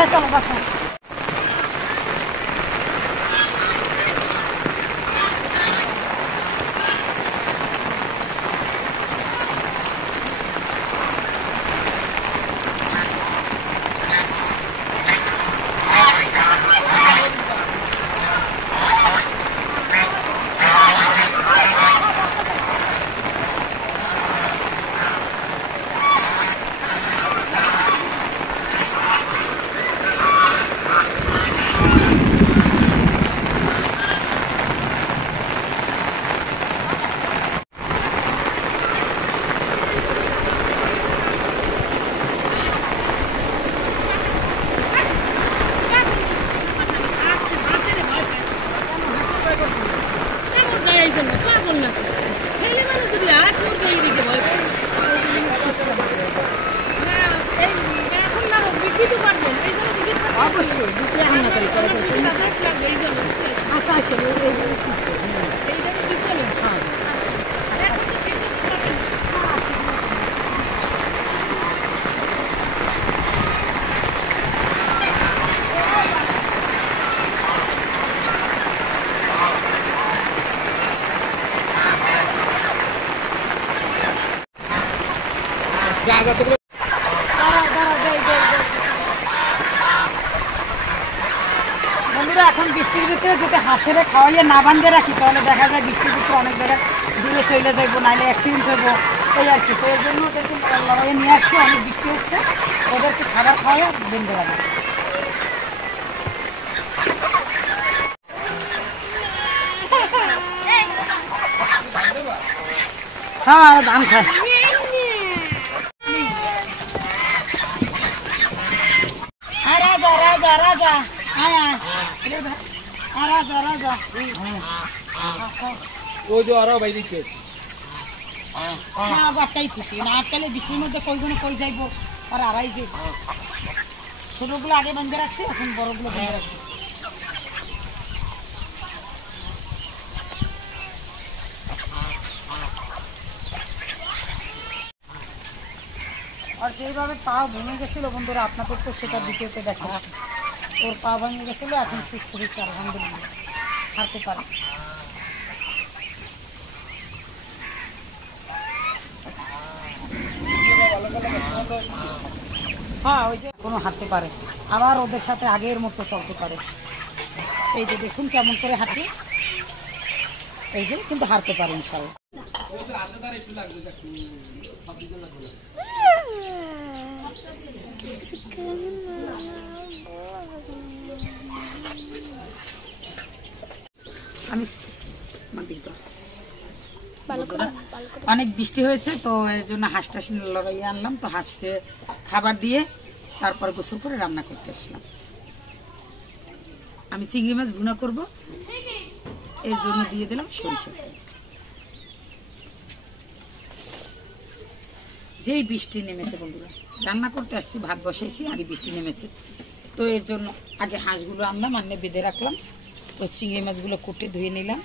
বাসায় চলো, বাসায়। বন্ধুরা এখন বৃষ্টির ভিতরে যদি হাঁসেরে খাওয়াইয়ে না বান্ধে রাখি তাহলে দেখা যায় বৃষ্টির ভিতরে অনেক জায়গায় দূরে চলে যাইবো, নাহলে অ্যাক্সিডেন্ট হইবো, এই আর কি। তো এর জন্য ওদেরকে লড়াইয়ে নিয়ে আসছি, অনেক বৃষ্টি হচ্ছে, ওদেরকে খাবার খাওয়াইয়ে বেঁধে রাখবো। হ্যাঁ ধান খায়। রাজা রাজা রাজা আয় আয় রাজা রাজা ওই যে আরো বাইরে দিচ্ছে না বাটাইতেছি না, আটকালে বৃষ্টির মধ্যে কইগুলো কই যাইবো আর আড়াই যে ছোটগুলো আগে বন্ধ রাখছি, এখন বড়গুলো বন্ধ রাখছি। আর যেভাবে পা ভেঙে গেছিল বন্ধুরা, আপনাদের তো সেটা দ্বিতীয়তে দেখা, ওর পা ভেঙে গেছিল, এখন সুস্থ হয়েছে আলহামদুলিল্লাহ, হাঁটতে পারে। হ্যাঁ ওই যে এখনো হাঁটতে পারে, আবার ওদের সাথে আগের মতো চলতে পারে। এই যে দেখুন কেমন করে হাঁটে, এই যে কিন্তু হাঁটতে পারে ইনশাআল্লাহ। আমি অনেক বৃষ্টি হয়েছে তো এর জন্য হাঁসটা লড়াইয়ে আনলাম, তো হাঁসকে খাবার দিয়ে তারপর গোসল করে রান্না করতে আসলাম। আমি চিংড়ি মাছ ভুনা করব, এর জন্য দিয়ে দিলাম সরিষার তেল। যেই বৃষ্টি নেমেছে বন্ধুরা, রান্না করতে আসছি, ভাত বসাইছি, আগে বৃষ্টি নেমেছে, তো এর জন্য আগে হাঁসগুলো আনলাম, আনে বেঁধে রাখলাম। তো চিংড়ি মাছগুলো কুটে ধুয়ে নিলাম,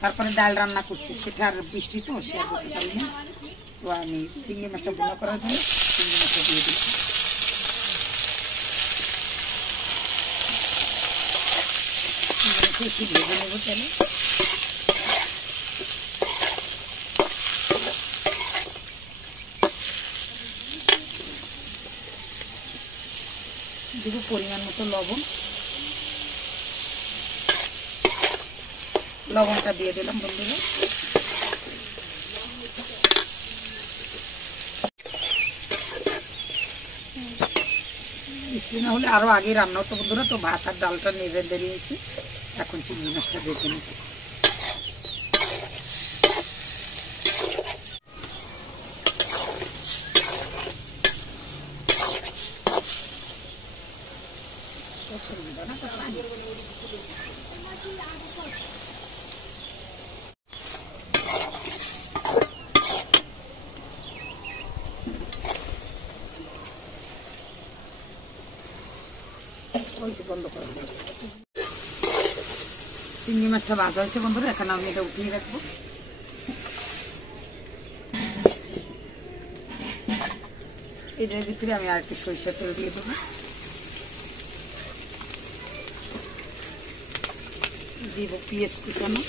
তারপরে ডাল রান্না করছি, সেটা আর বৃষ্টি তো শেয়ার করতে পারিনি। তো আমি চিংড়ি মাছটা ভুনা করার জন্য চিংড়ি মাছটা দিয়ে দিলাম। একটু ভেজে নেবো তাহলে। দিব পরিমাণ মতো লবণ, লবণটা দিয়ে দিলাম বন্ধুরা। বৃষ্টি না হলে আরো আগে রান্না হতো বন্ধুরা, তো ভাত আর ডালটা নেড়ে বেরিয়েছি, এখন চিংড়ি মাছটা ভেজে নিচ্ছি। চিংড়ি মাছটা ভাজা হয়েছে বন্ধুরা, এখন আমি এটা উঠিয়ে রাখবো। এটার ভিতরে আমি আর একটু সরিষার তেল দিয়ে দেবো, দিব পেঁয়াজ কুচানো,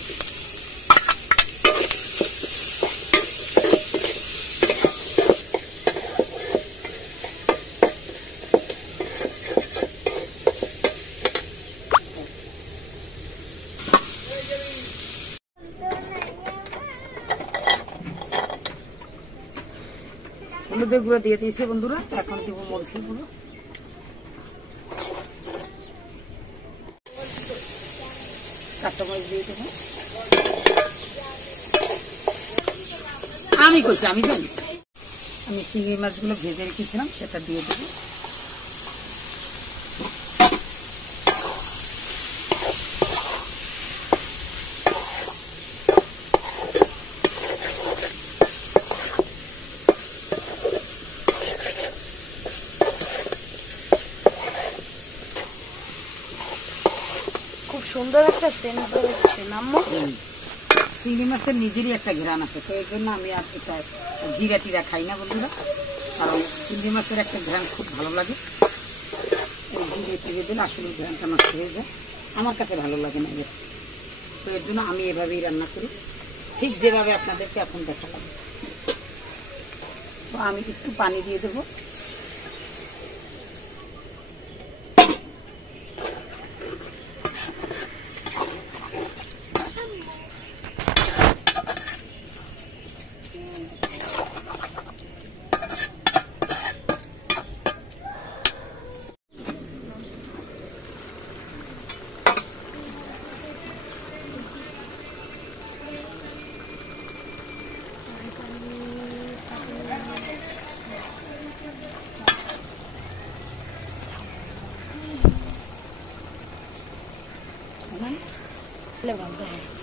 হলুদের গুঁড়ো দিয়ে দিয়েছি বন্ধুরা। এখন দিব মরিচের গুঁড়ো, কাঁচামরিচ দিয়ে দেবো। আমি করছি, আমি জানি। আমি চিংড়ি মাছগুলো ভেজে রেখেছিলাম, সেটা দিয়ে দেবো। খুব সুন্দর একটা সেন্ট বেরোচ্ছে না আম্মু? চিংড়ি মাছের নিজেরই একটা ঘ্রাণ আছে, তো এর জন্য আমি আর এটা জিরা টিরা খাই না বন্ধুরা, কারণ চিংড়ি মাছের একটা ঘ্রাণ খুব ভালো লাগে। এই জিরে টিরে দিলে আসলে ঘ্রাণটা নষ্ট হয়ে যায়, আমার কাছে ভালো লাগে না এর। তো এর জন্য আমি এভাবেই রান্না করি, ঠিক যেভাবে আপনাদেরকে এখন দেখালাম। তো আমি একটু পানি দিয়ে দেবো। ले बाबा